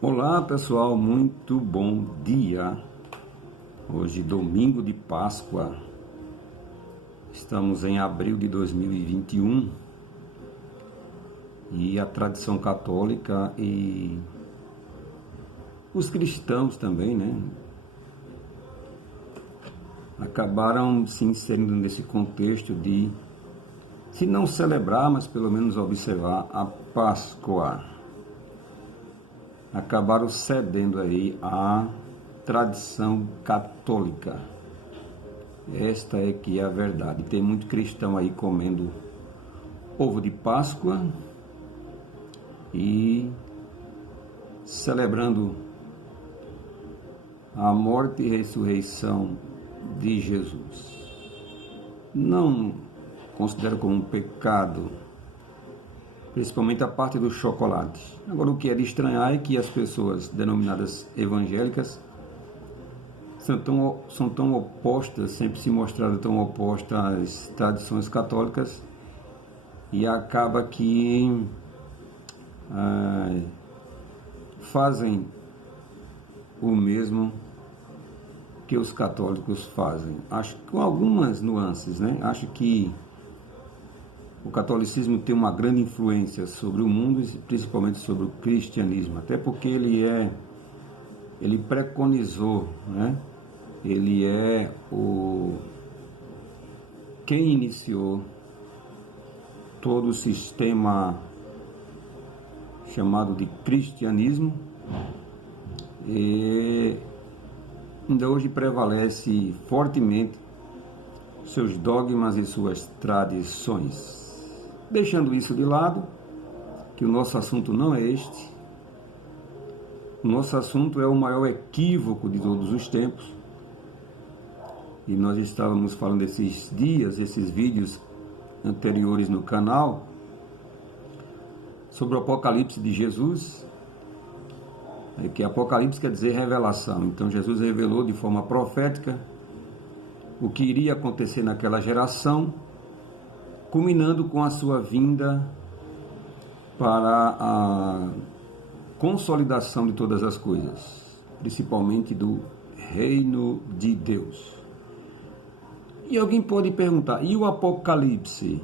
Olá pessoal, muito bom dia. Hoje, domingo de Páscoa, estamos em abril de 2021 e a tradição católica e os cristãos também, né, acabaram se inserindo nesse contexto de, se não celebrar, mas pelo menos observar a Páscoa. Acabaram cedendo aí à tradição católica. Esta é que é a verdade. Tem muito cristão aí comendo ovo de Páscoa e celebrando a morte e ressurreição de Jesus. Não considero como um pecado, principalmente a parte do chocolate. Agora, o que é de estranhar é que as pessoas denominadas evangélicas são tão opostas, sempre se mostraram tão opostas às tradições católicas, e acaba que fazem o mesmo que os católicos fazem. Acho que com algumas nuances, né? Acho que o catolicismo tem uma grande influência sobre o mundo, principalmente sobre o cristianismo, até porque ele preconizou, né? Ele é quem iniciou todo o sistema chamado de cristianismo, e ainda hoje prevalece fortemente seus dogmas e suas tradições. Deixando isso de lado, que o nosso assunto não é este, o nosso assunto é o maior equívoco de todos os tempos, e nós estávamos falando esses dias, esses vídeos anteriores no canal, sobre o Apocalipse de Jesus, que Apocalipse quer dizer revelação. Então Jesus revelou de forma profética o que iria acontecer naquela geração, culminando com a sua vinda para a consolidação de todas as coisas, principalmente do reino de Deus. E alguém pode perguntar, e o Apocalipse?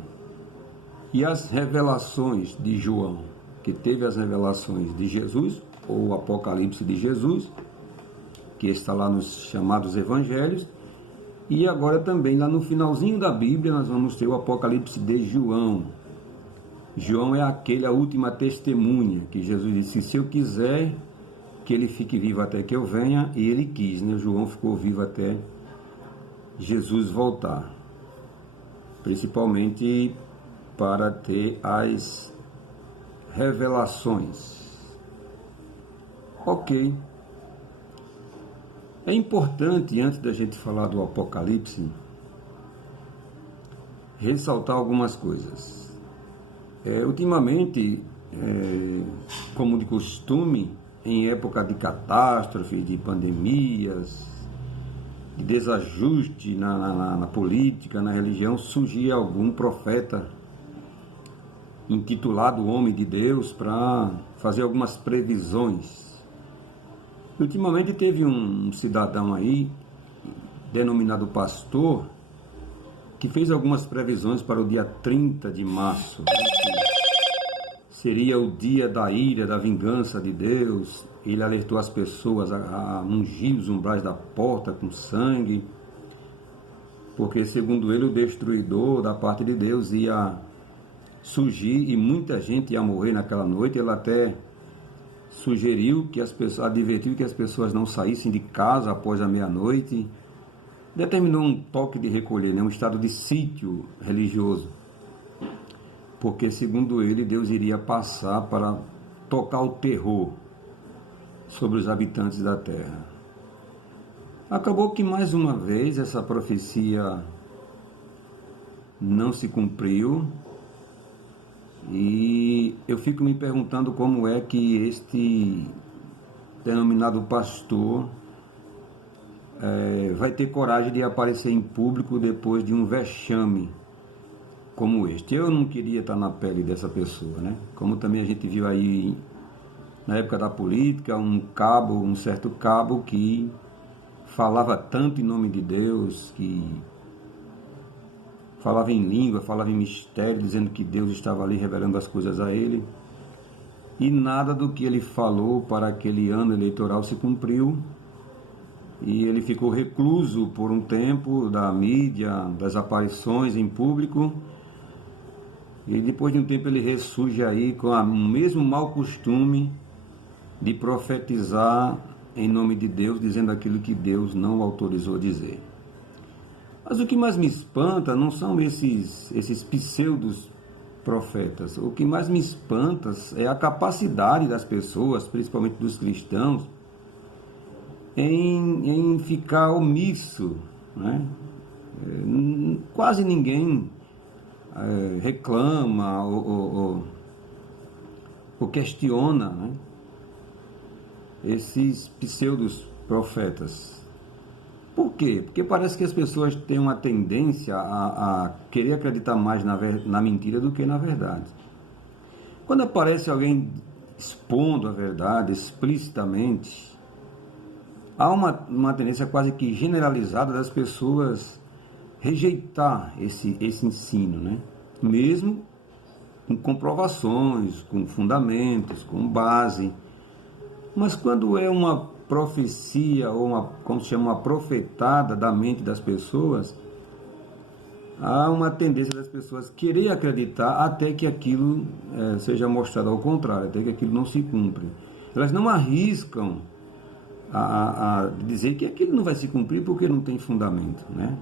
E as revelações de João, que teve as revelações de Jesus, ou o Apocalipse de Jesus, que está lá nos chamados evangelhos, e agora também lá no finalzinho da Bíblia nós vamos ter o Apocalipse de João. João é a última testemunha, que Jesus disse, se eu quiser que ele fique vivo até que eu venha, e ele quis, né? João ficou vivo até Jesus voltar, principalmente para ter as revelações. Ok. É importante, antes da gente falar do Apocalipse, ressaltar algumas coisas. Ultimamente, como de costume, em época de catástrofes, de pandemias, de desajuste na política, na religião, surgia algum profeta intitulado Homem de Deus para fazer algumas previsões. Ultimamente teve um cidadão aí, denominado pastor, que fez algumas previsões para o dia 30 de março, né, que seria o dia da ira, da vingança de Deus. Ele alertou as pessoas a ungir os umbrais da porta com sangue, porque segundo ele o destruidor da parte de Deus ia surgir e muita gente ia morrer naquela noite. Ele até sugeriu que advertiu que as pessoas não saíssem de casa após a meia-noite, determinou um toque de recolher, né, um estado de sítio religioso, porque segundo ele Deus iria passar para tocar o terror sobre os habitantes da terra. Acabou que mais uma vez essa profecia não se cumpriu, e eu fico me perguntando como é que este denominado pastor vai ter coragem de aparecer em público depois de um vexame como este. Eu não queria estar na pele dessa pessoa, né? Como também a gente viu aí na época da política, um certo cabo que falava tanto em nome de Deus, que falava em língua, falava em mistério, dizendo que Deus estava ali revelando as coisas a ele. E nada do que ele falou para aquele ano eleitoral se cumpriu. E ele ficou recluso por um tempo da mídia, das aparições em público. E depois de um tempo ele ressurge aí com o mesmo mau costume de profetizar em nome de Deus, dizendo aquilo que Deus não autorizou dizer. Mas o que mais me espanta não são esses pseudos profetas. O que mais me espanta é a capacidade das pessoas, principalmente dos cristãos, em ficar omisso, né? Quase ninguém reclama ou questiona, né, esses pseudos profetas. Por quê? Porque parece que as pessoas têm uma tendência a querer acreditar mais na mentira do que na verdade. Quando aparece alguém expondo a verdade explicitamente, há uma tendência quase que generalizada das pessoas rejeitar esse ensino, né? Mesmo com comprovações, com fundamentos, com base. Mas quando é uma profecia ou como se chama, uma profetada da mente das pessoas, há uma tendência das pessoas querer acreditar até que aquilo seja mostrado ao contrário, até que aquilo não se cumpra. Elas não arriscam a dizer que aquilo não vai se cumprir porque não tem fundamento, né?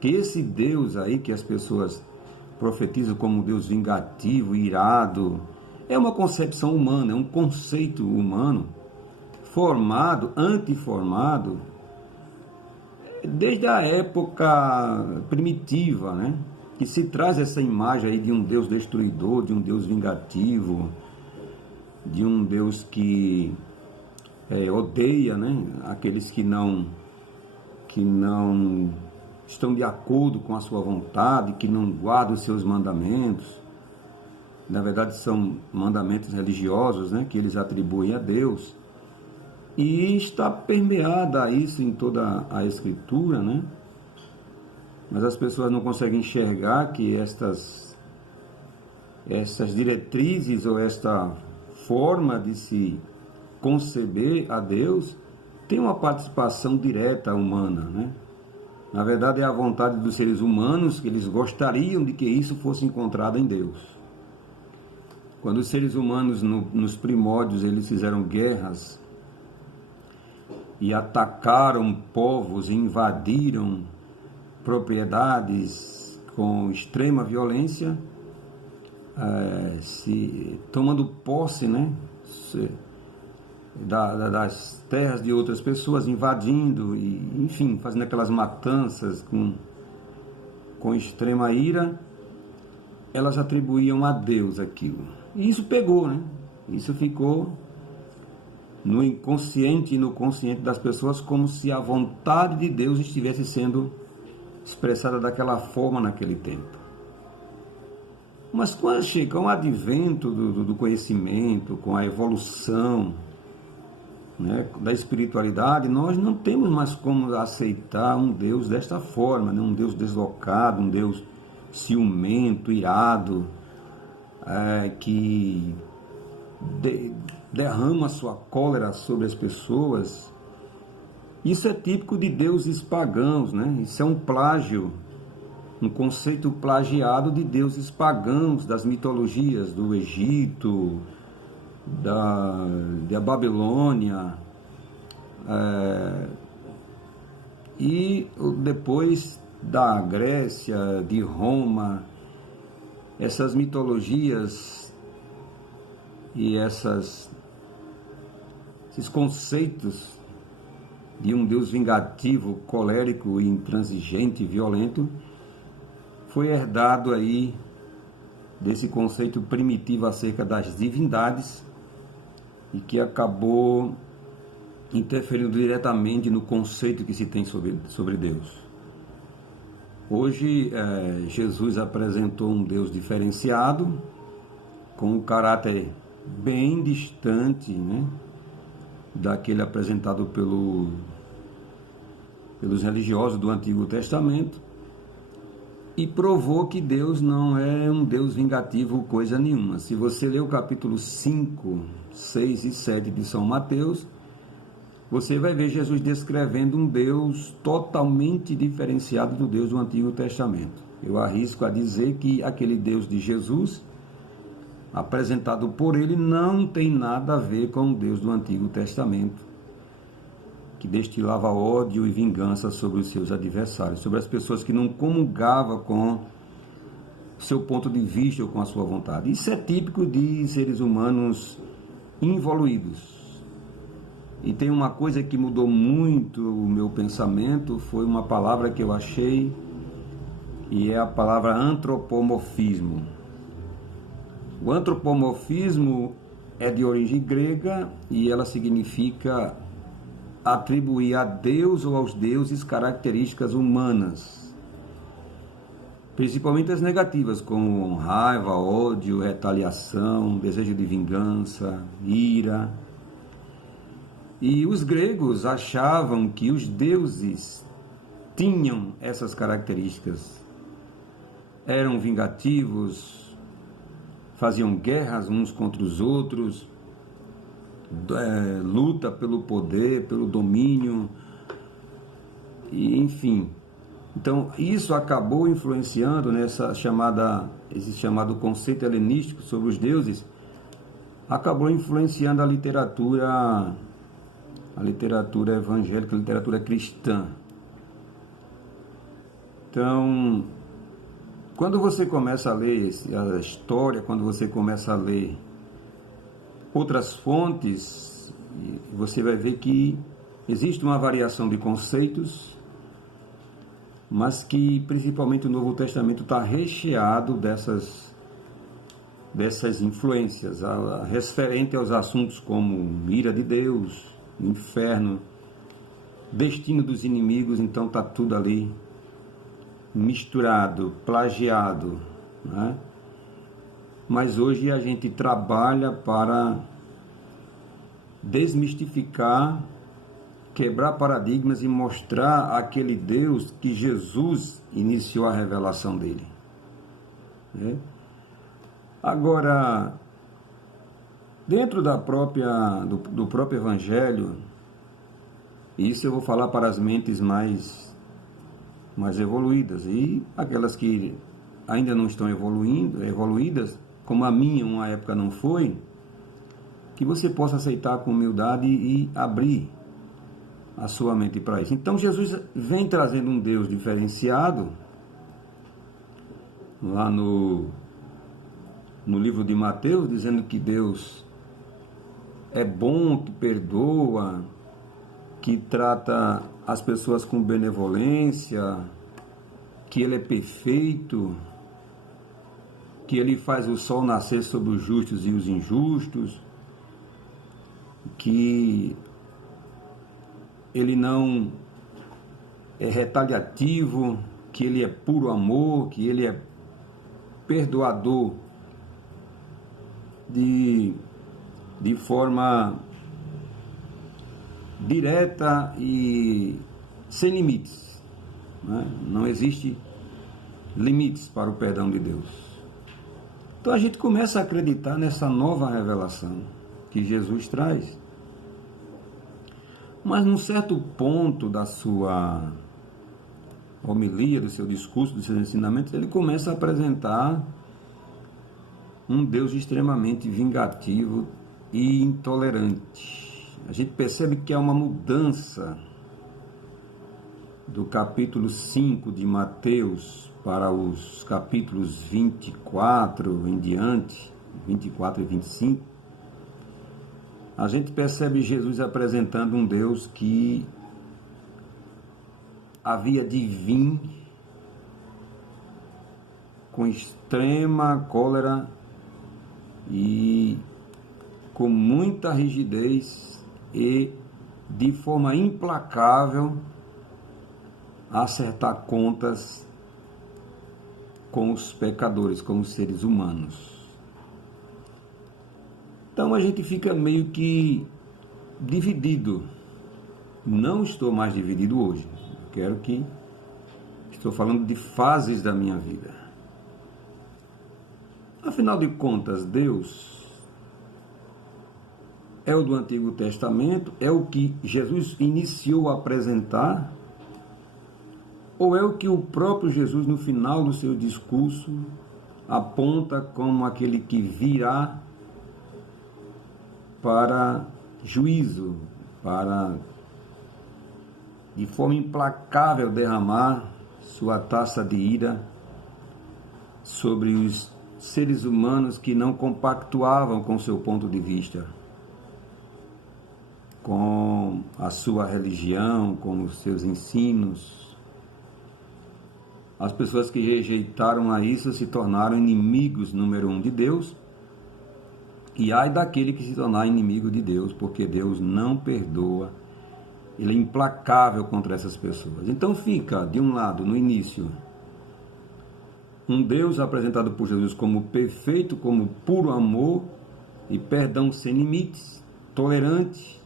Que esse Deus aí que as pessoas profetizam como Deus vingativo, irado, é uma concepção humana, é um conceito humano anteformado, desde a época primitiva, né? Que se traz essa imagem aí de um Deus destruidor, de um Deus vingativo, de um Deus que odeia, né, aqueles que não estão de acordo com a sua vontade, que não guardam os seus mandamentos. Na verdade são mandamentos religiosos, né, que eles atribuem a Deus. E está permeada isso em toda a Escritura, né? Mas as pessoas não conseguem enxergar que estas diretrizes ou esta forma de se conceber a Deus tem uma participação direta humana, né? Na verdade é a vontade dos seres humanos, que eles gostariam de que isso fosse encontrado em Deus. Quando os seres humanos nos primórdios eles fizeram guerras e atacaram povos, invadiram propriedades com extrema violência, tomando posse, né, das terras de outras pessoas, invadindo e, enfim, fazendo aquelas matanças com extrema ira, elas atribuíam a Deus aquilo. E isso pegou, né? Isso ficou no inconsciente e no consciente das pessoas, como se a vontade de Deus estivesse sendo expressada daquela forma naquele tempo. Mas quando chega o advento do conhecimento, com a evolução, né, da espiritualidade, nós não temos mais como aceitar um Deus desta forma, né, um Deus deslocado, um Deus ciumento, irado, que derrama sua cólera sobre as pessoas. Isso é típico de deuses pagãos, né? Isso é um plágio, um conceito plagiado de deuses pagãos das mitologias do Egito, da Babilônia, e depois da Grécia, de Roma. Essas mitologias e esses conceitos de um Deus vingativo, colérico, intransigente, violento, foi herdado aí desse conceito primitivo acerca das divindades e que acabou interferindo diretamente no conceito que se tem sobre Deus. Hoje, Jesus apresentou um Deus diferenciado, com um caráter bem distante, né, daquele apresentado pelos religiosos do Antigo Testamento, e provou que Deus não é um Deus vingativo coisa nenhuma. Se você ler o capítulo 5, 6 e 7 de São Mateus, você vai ver Jesus descrevendo um Deus totalmente diferenciado do Deus do Antigo Testamento. Eu arrisco a dizer que aquele Deus de Jesus, apresentado por ele, não tem nada a ver com o Deus do Antigo Testamento, que destilava ódio e vingança sobre os seus adversários, sobre as pessoas que não comungavam com o seu ponto de vista ou com a sua vontade. Isso é típico de seres humanos involuídos. E tem uma coisa que mudou muito o meu pensamento, foi uma palavra que eu achei, e é a palavra antropomorfismo. O antropomorfismo é de origem grega e ela significa atribuir a Deus ou aos deuses características humanas, principalmente as negativas, como raiva, ódio, retaliação, desejo de vingança, ira. E os gregos achavam que os deuses tinham essas características. Eram vingativos, faziam guerras uns contra os outros, luta pelo poder, pelo domínio, e, enfim. Então, isso acabou influenciando esse chamado conceito helenístico sobre os deuses, acabou influenciando a literatura evangélica, a literatura cristã. Então, quando você começa a ler a história, quando você começa a ler outras fontes, você vai ver que existe uma variação de conceitos, mas que principalmente o Novo Testamento está recheado dessas influências, referente aos assuntos como ira de Deus, inferno, destino dos inimigos. Então está tudo ali misturado, plagiado, né? Mas hoje a gente trabalha para desmistificar, quebrar paradigmas e mostrar aquele Deus que Jesus iniciou a revelação dele, né? Agora, dentro do próprio Evangelho, isso eu vou falar para as mentes mais evoluídas, e aquelas que ainda não estão evoluídas, como a minha uma época não foi, que você possa aceitar com humildade e abrir a sua mente para isso. Então Jesus vem trazendo um Deus diferenciado, lá no livro de Mateus, dizendo que Deus é bom, que perdoa, que trata as pessoas com benevolência, que Ele é perfeito, que Ele faz o sol nascer sobre os justos e os injustos, que Ele não é retaliativo, que Ele é puro amor, que Ele é perdoador de forma direta e sem limites, né? Não existe limites para o perdão de Deus. Então a gente começa a acreditar nessa nova revelação que Jesus traz. Mas num certo ponto da sua homilia, do seu discurso, dos seus ensinamentos, ele começa a apresentar um Deus extremamente vingativo e intolerante. A gente percebe que há uma mudança do capítulo 5 de Mateus para os capítulos 24 em diante, 24 e 25, a gente percebe Jesus apresentando um Deus que havia de vir com extrema cólera e com muita rigidez e de forma implacável acertar contas com os pecadores, com os seres humanos. Então a gente fica meio que dividido. Não estou mais dividido hoje. Estou falando de fases da minha vida. Afinal de contas, Deus é o do Antigo Testamento, é o que Jesus iniciou a apresentar, ou é o que o próprio Jesus, no final do seu discurso, aponta como aquele que virá para juízo, para, de forma implacável, derramar sua taça de ira sobre os seres humanos que não compactuavam com seu ponto de vista, com a sua religião, com os seus ensinos. As pessoas que rejeitaram a isso se tornaram inimigos número 1 de Deus, e ai daquele que se tornar inimigo de Deus, porque Deus não perdoa, Ele é implacável contra essas pessoas. Então fica, de um lado, no início, um Deus apresentado por Jesus como perfeito, como puro amor e perdão sem limites, tolerante.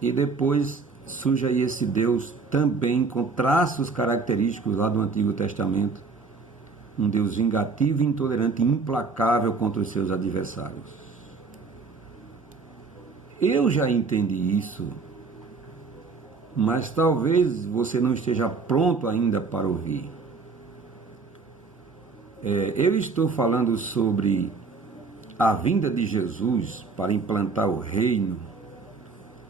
E depois surge aí esse Deus também com traços característicos lá do Antigo Testamento. Um Deus vingativo, intolerante e implacável contra os seus adversários. Eu já entendi isso, mas talvez você não esteja pronto ainda para ouvir. Eu estou falando sobre a vinda de Jesus para implantar o reino,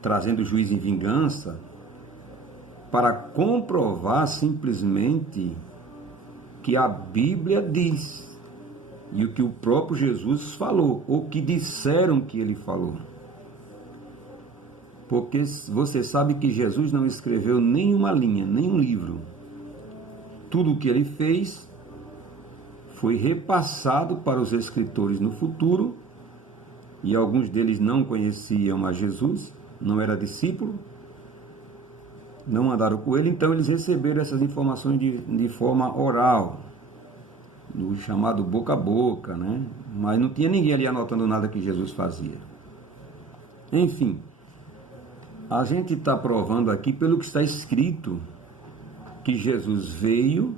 trazendo juízo e vingança, para comprovar simplesmente que a Bíblia diz, e o que o próprio Jesus falou, ou que disseram que ele falou. Porque você sabe que Jesus não escreveu nenhuma linha, nenhum livro. Tudo o que ele fez foi repassado para os escritores no futuro, e alguns deles não conheciam a Jesus, não era discípulo, não andaram com ele, então eles receberam essas informações de forma oral, no chamado boca a boca, né? Mas não tinha ninguém ali anotando nada que Jesus fazia. Enfim, a gente está provando aqui pelo que está escrito, que Jesus veio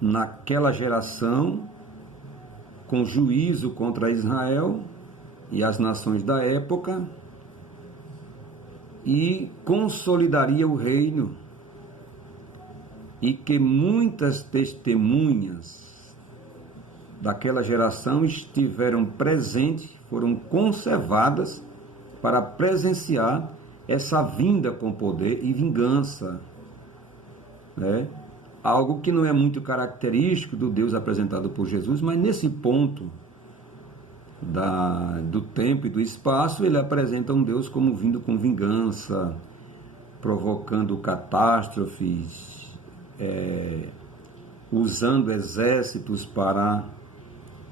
naquela geração com juízo contra Israel e as nações da época, e consolidaria o reino, e que muitas testemunhas daquela geração estiveram presentes, foram conservadas para presenciar essa vinda com poder e vingança, né? Algo que não é muito característico do Deus apresentado por Jesus, mas nesse ponto do tempo e do espaço, ele apresenta um Deus como vindo com vingança, provocando catástrofes, usando exércitos para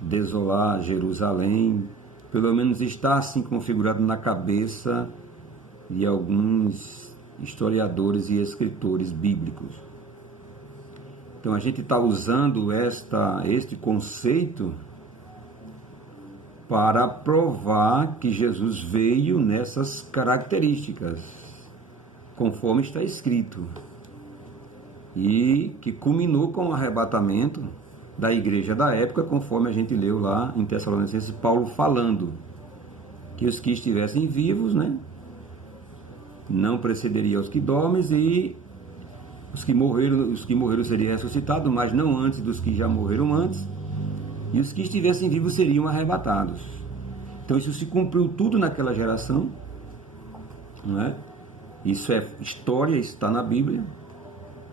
desolar Jerusalém. Pelo menos está assim configurado na cabeça de alguns historiadores e escritores bíblicos. Então a gente está usando este conceito para provar que Jesus veio nessas características, conforme está escrito, e que culminou com o arrebatamento da igreja da época, conforme a gente leu lá em Tessalonicenses, Paulo falando que os que estivessem vivos, né, não precederiam os que dormem, e os que morreram seriam ressuscitados, mas não antes dos que já morreram antes, e os que estivessem vivos seriam arrebatados. Então isso se cumpriu tudo naquela geração, não é? Isso é história, isso está na Bíblia,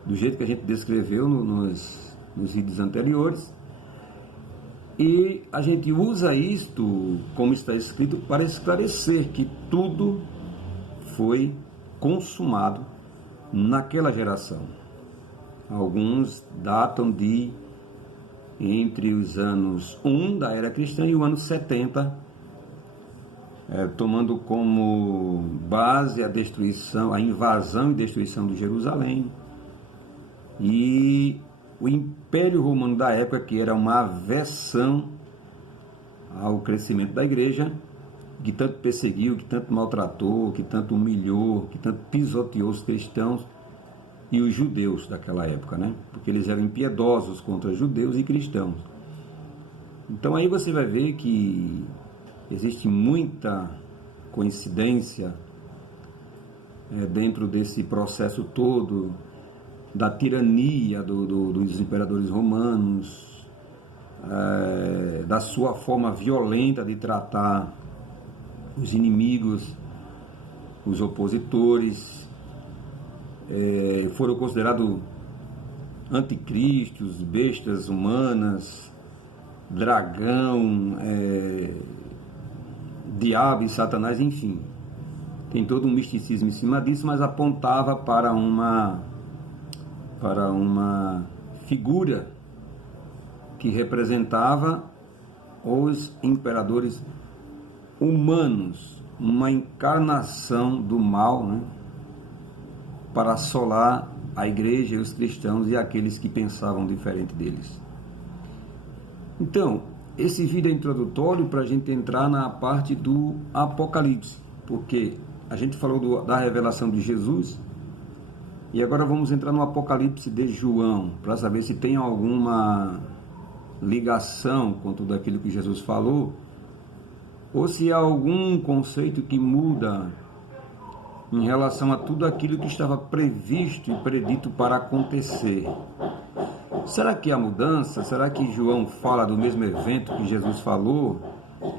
do jeito que a gente descreveu nos vídeos anteriores, e a gente usa isto, como está escrito, para esclarecer que tudo foi consumado naquela geração. Alguns datam de entre os anos 1 da era cristã e o ano 70, tomando como base a invasão e destruição de Jerusalém, e o Império Romano da época, que era uma versão ao crescimento da igreja, que tanto perseguiu, que tanto maltratou, que tanto humilhou, que tanto pisoteou os cristãos e os judeus daquela época, né? Porque eles eram impiedosos contra judeus e cristãos. Então aí você vai ver que existe muita coincidência dentro desse processo todo da tirania dos imperadores romanos, da sua forma violenta de tratar os inimigos, os opositores, foram considerados anticristos, bestas humanas, dragão, diabo e satanás, enfim. Tem todo um misticismo em cima disso, mas apontava para uma figura que representava os imperadores humanos, uma encarnação do mal, né, para assolar a igreja e os cristãos e aqueles que pensavam diferente deles. Então, esse vídeo é introdutório para a gente entrar na parte do Apocalipse, porque a gente falou da revelação de Jesus e agora vamos entrar no Apocalipse de João, para saber se tem alguma ligação com tudo aquilo que Jesus falou, ou se há algum conceito que muda em relação a tudo aquilo que estava previsto e predito para acontecer. Será que há mudança? Será que João fala do mesmo evento que Jesus falou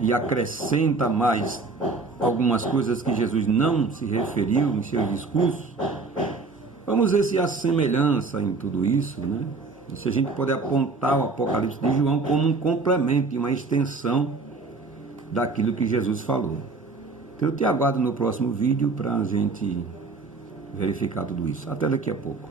e acrescenta mais algumas coisas que Jesus não se referiu em seus discursos? Vamos ver se há semelhança em tudo isso, né? E se a gente pode apontar o Apocalipse de João como um complemento e uma extensão daquilo que Jesus falou. Então eu te aguardo no próximo vídeo para a gente verificar tudo isso. Até daqui a pouco.